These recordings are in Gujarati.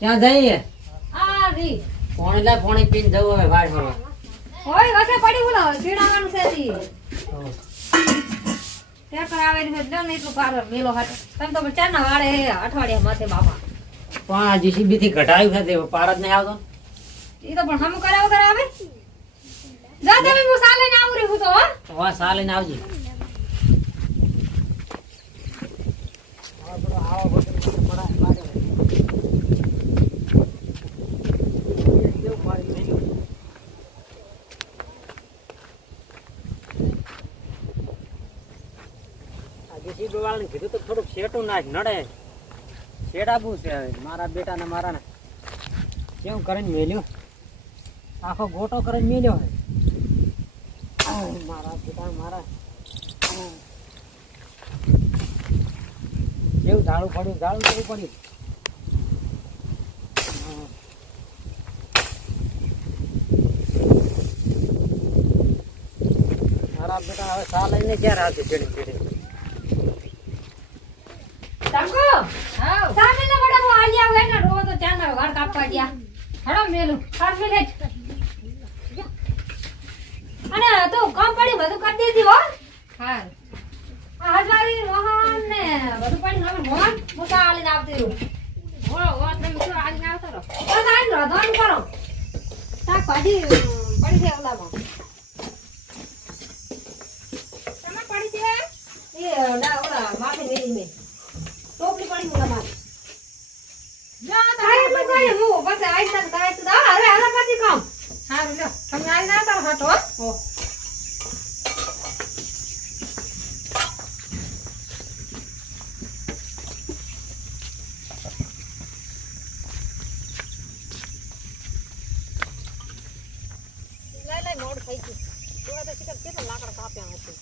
ક્યાં જઈએ? આ રી પાણી પીને જવું હવે વાડ ફરવા. ઓય વસે પડી બોલો સીડાવાનું છે રી ત્યાં કરાવે ને જો ને એટલું પાર મેલો હાટ તમ તો ચારના વાડે અઠવાડિયા માથે બાપા પણ આ જીસીબી થી ઘટાડ્યું છે તે પાર જ નહીં આવતો. ઈ તો પણ હમ કરાવ કરાવે જા તમે હું સાલે ને આવું રે હું તો વાહ સાલે ને આવજી. જીસીબી વાળાને કીધું તો થોડુંક શેટું નાખ નડે. શેડ આપવું છે હવે મારા બેટા ને મારા ને કેવું કરીને મેલ્યો આખો ગોટો કરીને મેલ્યો હે મારા બેટા મારા કેવું ઝાડું પડ્યું ઝાડું કેવું પડ્યું. મારા બેટા હવે સા લઈને ક્યારે આવશે ચડી ચડી. તાકો હા સામે ને બડા હું આલી આવ એટલે રો તો ચાના વાળ કાપવા ગયા હડો મેલું સાર મેલે અને તો કામ પડી બધું કરી દીધી હો હા આ હજારી રોહન ને બધું પડી હવે મોહન મોટા આલીને આવતી રહું હો હો તમે શું આલીને આવતો રહો બસ આઈ રાધન કરો તાક ભાજી પડી છે ઓલામાં તમે પડી છે એ ના ઓલા માથે મેલી મે ટોપલી પડી મુલા માર જા તારે તો કરે હું બસ આઈ તન કાય તો હવે હાલા પાછી કામ હારું લ્યો તમે આઈ ના તાર હાટો હો લઈ મોડ થઈ ગયું તો તો શિકર કેટલા લાકડા કાપ્યા હશે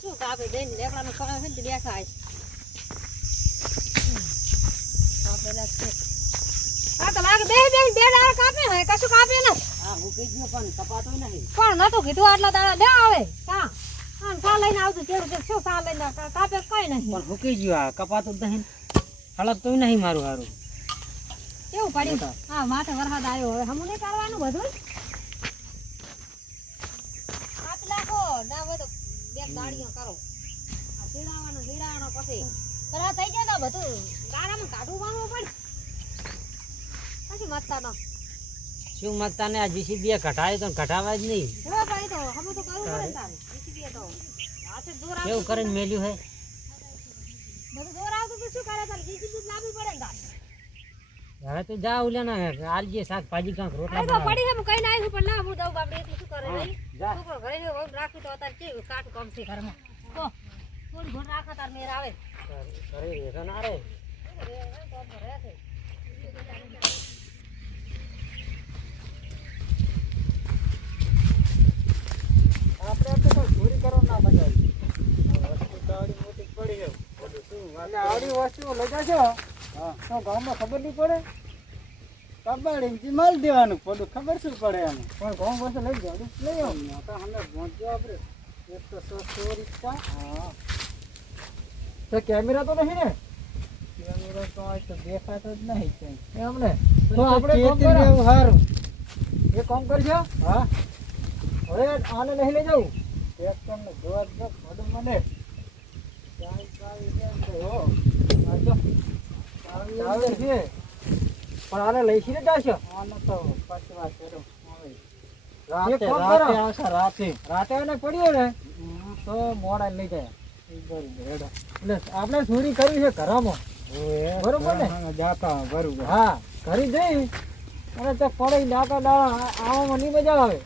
શું કાપે દઈને લેકડાનો કામ હે બેઠા આય આ તો લાગે બે દાડા કાપે હે કશું કાપે ન હા હું કઈ ગયો પણ કપાતોય નહીં પણ નતો કીધું આટલા દાડા લે આવે કા હા સા લઈને આવતું કેવું કે શું સા લઈને કાપે કઈ નહીં પણ હુકી ગયો આ કપાતું જ નહીં હળકતોય નહીં મારું હારું કેવું પડ્યું હા માથે વરસાદ આવ્યો હવે હમું નહીં કરવાનું બધું આપ લાખો ના હોય તો બે ગાડીઓ કરો આ સીડાવાનો પછી કરા થઈ ગયા તો બધું કારામાં કાઢું વાનું પડે પછી મતતા ન શું મતતા ને આ જીસીબી ઘટાય તો ઘટાવાય જ નહીં હો ભાઈ તો હમ તો કરવું પડે તારે જીસીબી તો હાથે જોર આવે કેવું કરીને મેલ્યું હે બધું જોર આવતું તો શું કરે તારે જીસીબી લાવવી પડે ને તારે હવે તો જા ઉલ્યા ના આલજે શાકભાજી કાંક રોટલા તો પડી હે કઈ ના આવ્યું પણ ના હું દઉં બાપડે એટલું શું કરે નહીં જા. છોકરો ઘરે ને વહુ રાખી તો અત્યારે કેવું કાટ કામ છે ઘરમાં તો થોડી ઘણ રાખા તાર મેર આવે કરે રેખા ના રે આપણે તો ચોરી કરો ના મજા વસ્તુ તાળી મોટી પડી છે બધું શું અને આવડી વસ્તુ લઈ જશો હા તો ગામમાં ખબર નહીં પડે કબાડી માલ દેવાનું પડું ખબર શું પડે એમ પણ ગામ પાસે લઈ જાવ લઈ આવ તો અમે પહોંચ્યો આપણે એક તો 100 રીક્ષા હા તો કેમેરા તો નહીં ને કેમેરા તો આ તો દેખાતો જ નહીં છે એમને તો આપણે કામ કરવું સારું એ કામ કરજો હા હવે આને નહીં લઈ જાઉં ટ્રેક્ટર ને જોવા દો પડું મને ચાલ હો આજો ચાલે છે પણ આને લઈશી ને જાશો આને તો પાછી વાત કરો રાતે આવશે રાતે એને પડ્યો ને તો મોડા લઈ જાય એટલે આપણે ચોરી કરવી છે ઘરમાં બરોબર ને જાતા બરોબર હા કરી જઈ અને તો પડી ડાકા ડાળા આવવામાં નહીં મજા આવે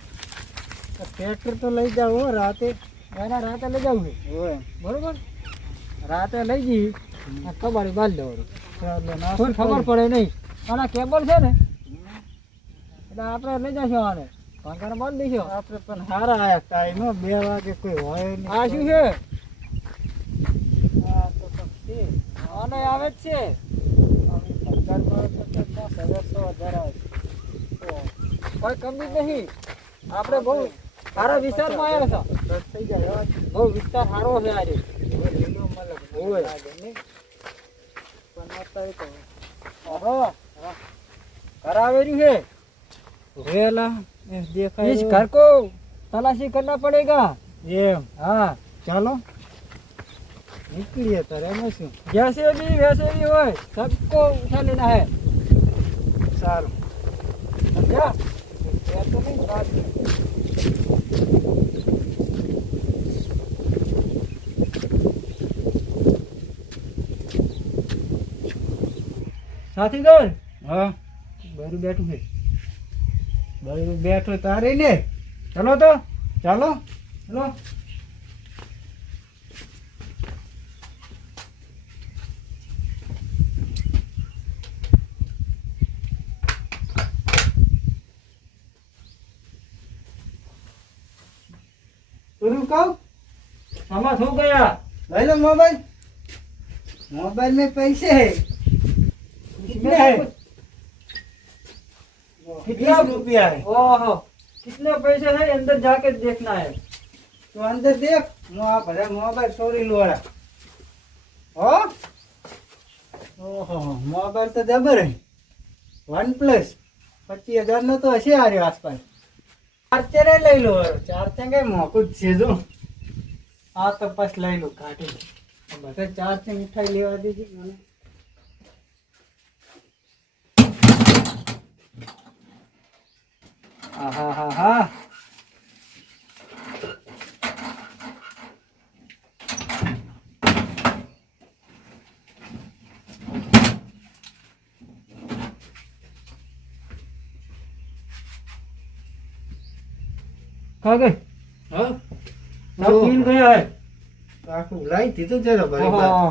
ટ્રેક્ટર તો લઈ જાવ રાતે એના રાતે લઈ જવું બરોબર રાતે લઈ જઈ કબાડી બાંધ દેવાનું ખબર પડે નહીં અને કેબલ છે ને એટલે આપણે લઈ જશું આને પંખાને બાંધ દઈશું આપણે પણ સારા આયા ટાઈમ 2 વાગે કોઈ હોય નહીં આ શું છે આને આવે જ છે કોઈ કમી નહીં આપણે બહુ સારા વિસ્તારમાં આવ્યા છો થઈ જાય બહુ વિસ્તાર સારો છે આજે પણ घर आवेरी है वेला देखा इस घर को तलाशी करना पड़ेगा ये हाँ ચાલો નીકળીએ તારે એમાં શું जैसे भी वैसे भी हो सबको उठा लेना है સારું समझा એ તો નહીં વાત નહીં. साथीगण હા बारू बैठू है ભાઈ બેઠો તારે ને ચલો તો ચાલો चलो તો रुको समाज हो गया ले लो मोबाइल मोबाइल में पैसे है कितने है कितना 20 रुपया है ओहो कितने पैसे है अंदर जाके देखना है तो अंदर देख आप भरे मोबाइल चोरी लोड़ा हो ओहो मोबाइल तो जबर है OnePlus 25,000 નો તો હશે આર્યો આસપાસ ચાર્જર લઈ લો ચાર્જર કઈ મોકું જ છે જો આ તો બસ લઈ લો કાઢી બધા ચાર્જર મીઠાઈ લેવા દીધી મને हाँ हाँ हाँ खा गए હા सब मिल गया है આખું લાઈ દીધું જરા ભાઈ हाँ,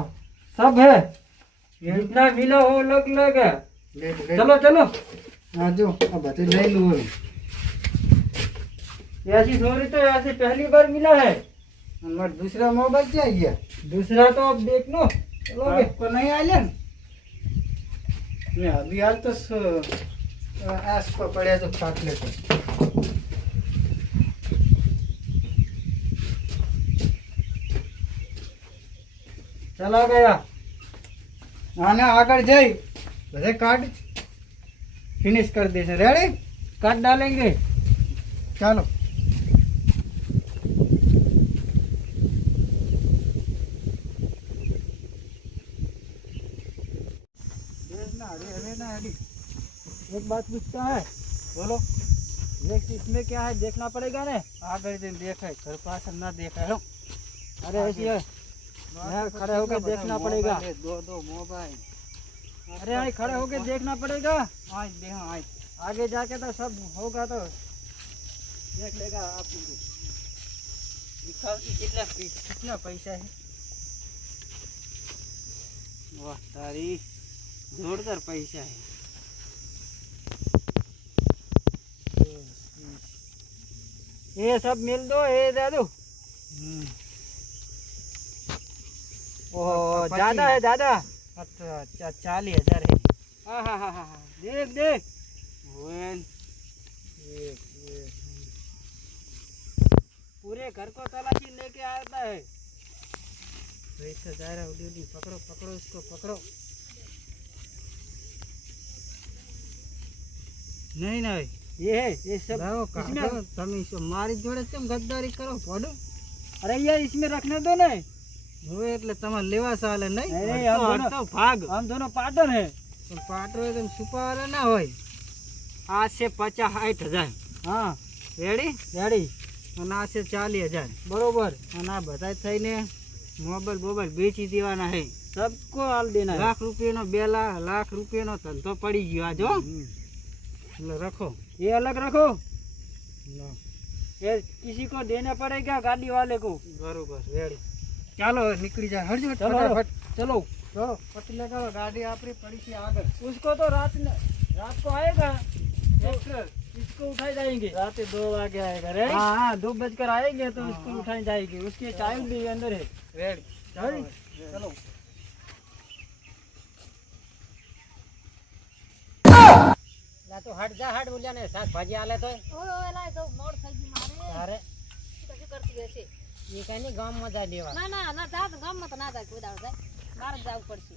सब है जितना मिला वो अलग अलग है चलो चलो હા જો આ બધું લઈ લો હવે ऐसी चोरी तो ऐसे पहली बार मिला है અમાર दूसरा मोबाइल क्या गया दूसरा तो अब देख लो चलोगे आपको नहीं आया मैं अभी हाल तो आस पर पड़े तो काट लेते चला गया आने आकर जाई बधे काट फिनिश कर दे रेडी काट डालेंगे चलो एक बात पूछता है बोलो देख इसमें क्या है देखना पड़ेगा ना आकर दिन देखा घर पास ना देखा है अरे ऐसी है यहाँ खड़े होकर देखना पड़ेगा दो मोबाइल अरे यहाँ खड़े होकर देखना पड़ेगा आज दे आज आगे जाके तो सब होगा तो देख लेगा आप दिखाओ कि कितना पैसा है वाह तारी जोरदार पैसा है ये सब मिल दो ये दे दो ओह ज्यादा है ज्यादा अच्छा 40,000 है हाँ हाँ हाँ हाँ देख देख वेल पूरे घर को तलाशी लेके आता है पैसा जा रहा है पकड़ो पकड़ो इसको पकड़ो नहीं नहीं ये है ये सब लाओ इसमें काढो તમે શું મારી જોડે કેમ ગદ્દારી કરો પડો अरे ये इसमें रखने दो ना હવે એટલે તમારે લેવા ચાલે નહીં नहीं, नहीं, હટતો हम હટતો ભાગ हम दोनों पार्टनर हैं પણ પાટરો એકદમ છુપાવાળા ના હોય આ છે 50,000 हाँ રેડી रेडी અને આ છે 40,000 बरोबर અને આ બધા થઈને મોબાઈલ બોબાઈલ વેચી દેવાના है सबको हाल देना है લાખ રૂપિયાનો 2 લાખ રૂપિયાનો ધંધો પડી ગયો આ જો એટલે રખો ये अलग रखो લો ये किसी को देना पड़ेगा गाड़ी वाले को બરોબર રેડી ચાલો નીકળી જાય હરજો चलो ફટાફટ चलो ચલો પટ લગાવો ગાડી આપણી પડી છે આગળ उसको तो रात को आएगा ट्रैक्टर इसको उठाए जाएंगे રાતે 2 વાગે આएगा રેડી हाँ हाँ 2 बजकर आएंगे तो उसको उठाई जाएगी उसके चाय भी अंदर है રેડી रेडी? चलो લા તો હટ જા હટ બોલ્યા ને શાક ભાજી આલે તો ઓય ઓય લાય તો મોડ થઈ ગઈ મારે તારે શું કરતી હશે એ કઈ નહીં ગામમાં જાય લેવા ના ના ના જા તો ગામમાં તો ના જાય કોઈ દાડો જાય મારે જ જવું પડશે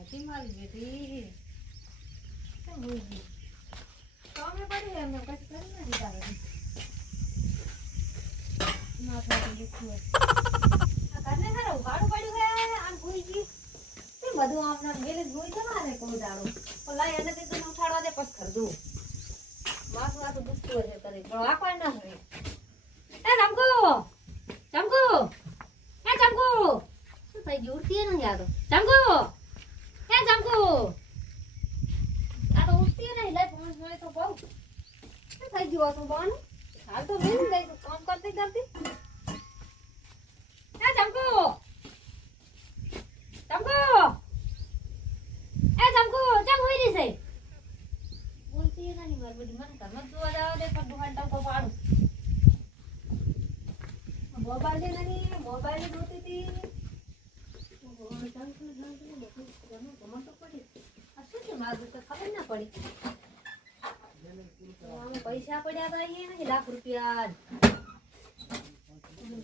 હજી મારી બેટી કેમ હોઈ ગઈ? કામે પડી ગયા એમને કશું કરી નથી તારે ના થાય લીધું આ કરને ખરા ઉઘાડું પડ્યું છે આમ હોઈ ગઈ તે બધું આમને મેલે જ હોઈ જવા ને કોઈ દાડો તો લાય એને તે ઉઠાડવા દે પછી કર દઉં માથું આખું દુખતું હશે કરે પણ આ કોઈ ના હોય એ ચમકુ ચમકુ એ ચમકુ શું થઈ ગયું ઉઠતી નહીં યાદ ચમકુ એ ચમકુ આ તો ઉઠતી નહીં લે ફોન જોઈ તો બહુ શું થઈ ગયું હતું બોન હાલ તો મેં ગઈ કામ કરતી કરતી એ ચમકુ ચમકુ એ ચમકુ કેમ હોઈ રહી છે બોલતી નહીં મારી બધી મને ઘરમાં જોવા જાવ દે પણ દુકાન ટકો પાડું મોબાઈલ નહીં મોબાઈલ જોતી હતી ખબર ના પડી પૈસા પડ્યા હતા અહીંયા નથી લાખ રૂપિયા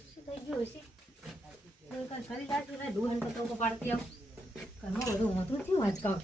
શું થઈ ગયું હશે ખરી લાગતું દુકાન પત્રો પાડતી આવું ઘરમાં બધું મોટું થયું આજકાલ